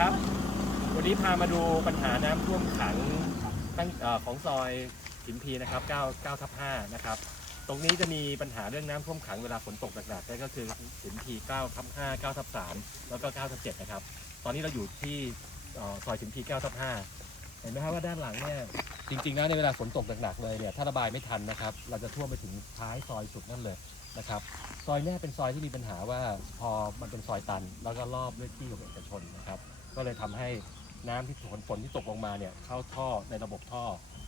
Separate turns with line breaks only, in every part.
ครับ วันนี้พามาดูปัญหาน้ำท่วมขังตั้งเอ่อของซอยสินพีนะครับ9 9ทับ5นะครับ ตรงนี้จะมีปัญหาเรื่องน้ำท่วมขังเวลาฝนตกหนักๆนั่นก็คือสินพี9ทับ5 9ทับ3แล้วก็9ทับ7นะครับ ตอนนี้เราอยู่ที่เอ่อซอยสินพี9ทับ5เห็นไหมครับว่าด้านหลังเนี่ยจริงๆแล้วในเวลาฝนตกหนักๆเลยเนี่ยถ้าระบายไม่ทันนะครับ เราจะท่วมไปถึงท้ายซอยสุดนั่นเลยนะครับ ซอยเนี้เป็นซอยที่มีปัญหาว่าพอมันเป็นซอยตัน แล้วก็รอบด้วยที่ของเอกชนนะครับ ก็เลยทำให้น้ำที่ฝนฝนที่ตกลงมาเนี่ยเข้าท่อในระบบท่อ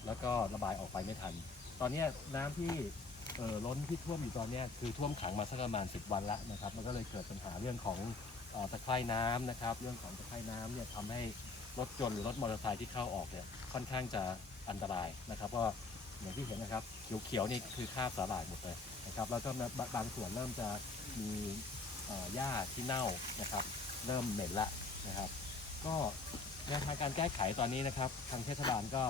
แล้วก็ระบายออกไปไม่ทัน ตอนนี้น้ำที่เออล้นที่ท่วมอยู่ตอนนี้คือท่วมขังมาสักประมาณ 10 วันแล้วนะครับ มันก็เลยเกิดปัญหาเรื่องของออตะไคร่น้ำนะครับ เรื่องของตะไคร่น้ำเนี่ยทำให้รถยนต์หรือรถมอเตอร์ไซค์ที่เข้าออกเนี่ยค่อนข้างจะอันตรายนะครับเพราะว่าอย่างที่เห็นนะครับเขียวๆนี่คือคาบสาหร่ายหมดเลยนะครับแล้วก็บางบางส่วนเริ่มจะมีหญ้าที่เน่านะครับ เริ่มเหม็นละนะครับ ก็แนวทางการแก้ไขตอนนี้นะครับ ทางเทศบาลก็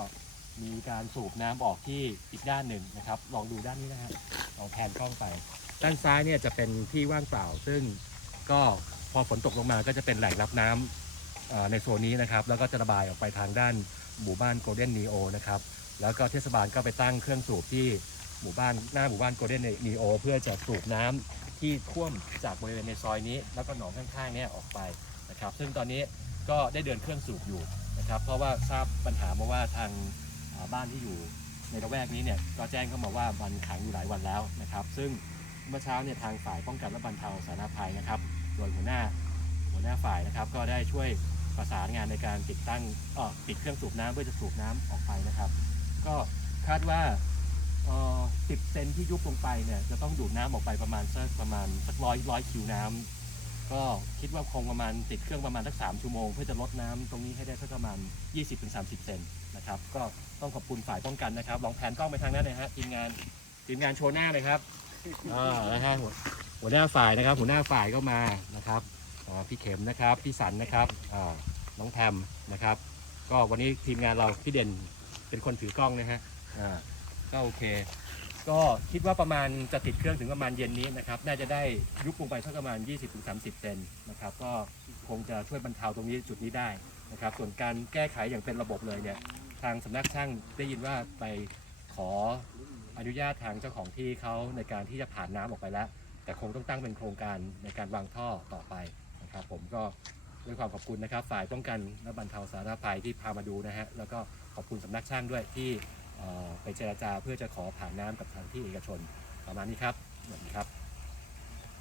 มีการสูบน้ำออกที่อีกด้านหนึ่งนะครับ ลองดูด้านนี้นะฮะลองแทนกล้องไป ด้านซ้ายเนี่ยจะเป็นที่ว่างเปล่า ซึ่งก็พอฝนตกลงมาก็จะเป็นแหล่งรับน้ำเอ่อในโซนนี้นะครับ แล้วก็จะระบายออกไปทางด้านหมู่บ้านโกลเด้นนีโอนะครับ แล้วก็เทศบาลก็ไปตั้งเครื่องสูบที่หมู่บ้านหน้าหมู่บ้านโกลเด้นนีโอเพื่อจะสูบน้ำที่ท่วมจากบริเวณในซอยนี้ แล้วก็หนองข้างๆเนี่ยออกไป นะครับ ซึ่งตอนนี้ก็ได้เดินเครื่องสูบอยู่นะครับ เพราะว่าทราบปัญหามาว่าทางบ้านที่อยู่ในละแวกนี้เนี่ยก็แจ้งเข้ามาว่ามันขังอยู่หลายวันแล้วนะครับ ซึ่งเมื่อเช้าเนี่ยทางฝ่ายป้องกันและบรรเทาสาธารณภัยนะครับ โดยหัวหน้าหัวหน้าฝ่ายนะครับ ก็ได้ช่วยประสานงานในการติดตั้งออติดเครื่องสูบน้ำเพื่อจะสูบน้ำออกไปนะครับ ก็คาดว่าเอ่อ10เซนที่ยุบลงไปเนี่ยจะต้องดูดน้ำออกไปประมาณสักประมาณสักร้อยร้อยคิวน้ำ ก็คิดว่าคงประมาณติดเครื่องประมาณสักสามชั่วโมง เพื่อจะลดน้ำตรงนี้ให้ได้สักประมาณ 20-30 เซนนะครับ ก็ต้องขอบคุณฝ่ายป้องกันนะครับ ลองแผนกล้องไปทางนั้นหนะฮะทีมงานทีมงานโชว์หน้าเลยครับอ่านะฮะหัวหัวหน้าฝ่ายนะครับ หัวหน้าฝ่ายก็มานะครับอ่าพี่เข็มนะครับพี่สันนะครับอ่าน้องแพมนะครับ ก็วันนี้ทีมงานเราพี่เด่นเป็นคนถือกล้องนะฮะอ่าก็โอเค ก็คิดว่าประมาณจะติดเครื่องถึงประมาณเย็นนี้นะครับ น่าจะได้ยุบลงไปสักประมาณ 20-30 เซนนะครับ ก็คงจะช่วยบรรเทาตรงนี้จุดนี้ได้นะครับ ส่วนการแก้ไขอย่างเป็นระบบเลยเนี่ย ทางสำนักช่างได้ยินว่าไปขออนุญาตทางเจ้าของที่เขาในการที่จะผ่านน้ำออกไปแล้ว แต่คงต้องตั้งเป็นโครงการในการวางท่อต่อไปนะครับผมก็ด้วยความขอบคุณนะครับ ฝ่ายป้องกันและบรรเทาสาธารณภัยที่พามาดูนะฮะแล้วก็ขอบคุณสำนักช่างด้วยที่ ไปเจราจาเพื่อจะขอผ่านน้ำกับทางที่เอกชนประมาณนี้ครับสวัสดีครับ